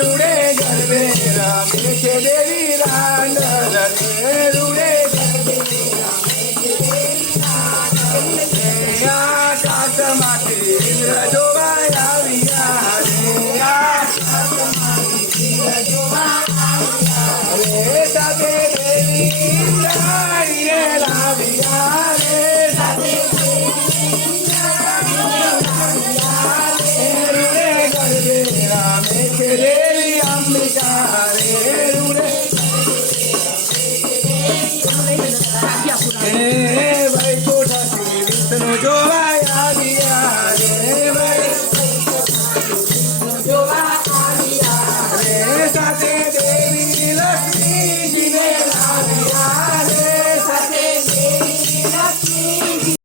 रुड़े गरबे राम के देवी रान रुड़े सात माते रजो Sabe de mi vida y de la vida de Yeah.